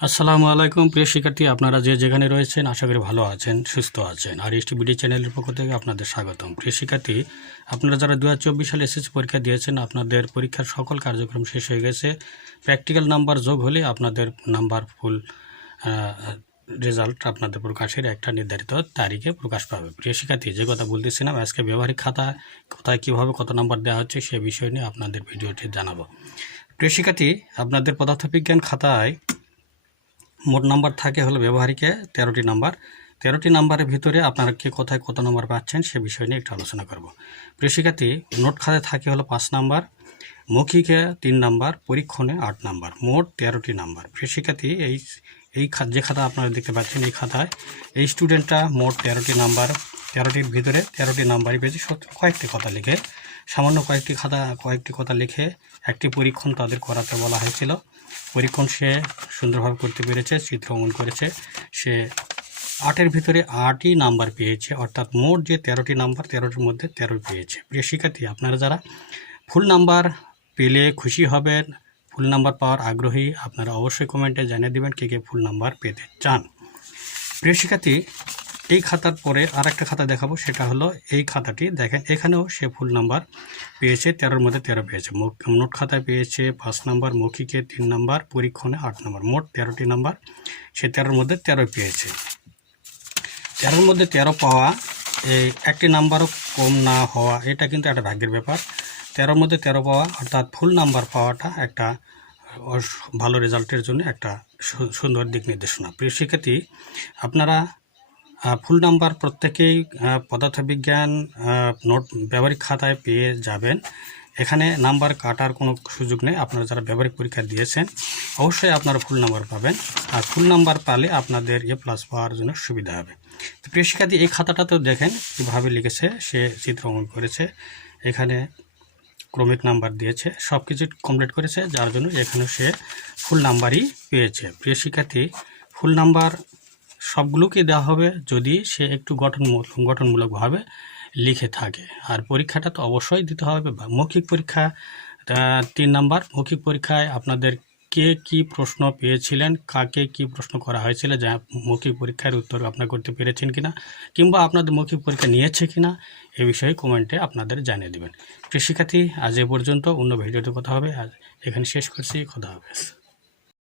আসসালামু আলাইকুম, প্রিয় শিক্ষার্থী, আপনারা যে যেখানে রয়েছেন, আশা করি ভালো আছেন, সুস্থ আছেন। আর এসটি বিডি চ্যানেলের পক্ষ থেকে আপনাদের স্বাগতম। প্রিয় শিক্ষার্থী, আপনারা যারা দু হাজার চব্বিশ সালে এসএসসি পরীক্ষা দিয়েছেন, আপনাদের পরীক্ষার সকল কার্যক্রম শেষ হয়ে গেছে। প্র্যাকটিক্যাল নাম্বার যোগ হলে আপনাদের নাম্বার ফুল রেজাল্ট আপনাদের প্রকাশের একটা নির্ধারিত তারিখে প্রকাশ পাবে। প্রিয় শিক্ষার্থী, যে কথা বলতেছিলাম, আজকে ব্যবহারিক খাতা, কোথায় কীভাবে কত নাম্বার দেওয়া হচ্ছে, সে বিষয় নিয়ে আপনাদের ভিডিওটি জানাব। প্রিয় শিক্ষার্থী, আপনাদের পদার্থবিজ্ঞান খাতায় মোট নাম্বার থাকে হলো ব্যবহারিকে তেরোটি নাম্বার। তেরোটি নাম্বারের ভিতরে আপনারা কে কোথায় কত নম্বর পাচ্ছেন সে বিষয় নিয়ে একটু আলোচনা করব। প্রিয় শিক্ষার্থী, নোট খাতে থাকে হলো পাঁচ নাম্বার, মৌখিকে তিন নাম্বার, পরীক্ষণে আট নাম্বার, মোট তেরোটি নাম্বার। প্রিয় শিক্ষার্থী, এই এই যে খাতা আপনারা দেখতে পাচ্ছেন এই খাতায়, এই স্টুডেন্টটা মোট তেরোটি নাম্বার, তেরোটির ভিতরে তেরোটি নাম্বারই পেয়েছে কয়েকটি কথা লিখে, সামান্য কয়েকটি খাতা, কয়েকটি কথা লিখে একটি পরীক্ষণ তাদের করাতে বলা হয়েছিল। পরীক্ষণ সে সুন্দরভাবে করতে পেরেছে, চিত্র অঙ্কন করেছে। সে আটের ভিতরে আটই নাম্বার পেয়েছে, অর্থাৎ মোট যে তেরোটি নাম্বার, তেরোটির মধ্যে তেরো পেয়েছে। প্রিয় শিক্ষার্থী, আপনারা যারা ফুল নাম্বার পেলে খুশি হবেন ফুল নাম্বার পাওয়ার আগ্রহী, আপনারা অবশ্যই কমেন্টে জানিয়ে দেবেন কে কে ফুল নাম্বার পেতে চান। প্রিয় শিক্ষার্থী, এই খাতার পরে আর একটা খাতা দেখাবো, সেটা হলো এই খাতাটি। দেখেন, এখানেও সে ফুল নাম্বার পেয়েছে, তেরোর মধ্যে তেরো পেয়েছে। নোট খাতায় পেয়েছে পাঁচ নাম্বার, মৌখিকে তিন নাম্বার, পরীক্ষণে আট নাম্বার, মোট তেরোটি নাম্বার, সে তেরোর মধ্যে তেরো পেয়েছে। তেরোর মধ্যে তেরো পাওয়া এই একটি নাম্বারও কম না হওয়া, এটা কিন্তু একটা ভাগ্যের ব্যাপার। তেরোর মধ্যে তেরো পাওয়া, অর্থাৎ ফুল নাম্বার পাওয়াটা একটা ভালো রেজাল্টের জন্য একটা সুন্দর দিক নির্দেশনা। প্রিয় শিক্ষার্থী, আপনারা ফুল নাম্বার প্রত্যেকেই পদার্থবিজ্ঞান নোট, ব্যবহারিক খাতায় পেয়ে যাবেন। এখানে নাম্বার কাটার কোনো সুযোগ নেই। আপনারা যারা ব্যবহারিক পরীক্ষা দিয়েছেন, অবশ্যই আপনারা ফুল নাম্বার পাবেন। আর ফুল নাম্বার পালে আপনাদের এ প্লাস পাওয়ার জন্য সুবিধা হবে। তো প্রিয় শিক্ষার্থী, এই খাতাটাতেও দেখেন কীভাবে লিখেছে, সে চিত্র অঙ্কন করেছে, এখানে ক্রমিক নাম্বার দিয়েছে সব কিছু কমপ্লিট করেছে, যার জন্য এখানে সে ফুল নাম্বারই পেয়েছে। প্রিয় শিক্ষার্থী ফুল নাম্বার সবগুলোকে দেওয়া হবে যদি সে একটু গঠনমূলক গঠনমূলকভাবে লিখে থাকে। আর পরীক্ষাটা তো অবশ্যই দিতে হবে। মৌখিক পরীক্ষা তিন নাম্বার। মৌখিক পরীক্ষায় আপনাদের কে কি প্রশ্ন পেয়েছিলেন, কাকে কি প্রশ্ন করা হয়েছিল, যা মৌখিক পরীক্ষার উত্তর আপনার করতে পেরেছেন কিনা, কিংবা আপনাদের মৌখিক পরীক্ষা নিয়েছে কিনা, এ বিষয়ে কমেন্টে আপনাদের জানিয়ে দেবেন। শিক্ষার্থী, আজ এ পর্যন্ত। অন্য ভিডিওতে কথা হবে। আজ এখানে শেষ করছি। খোদা হাফেজ।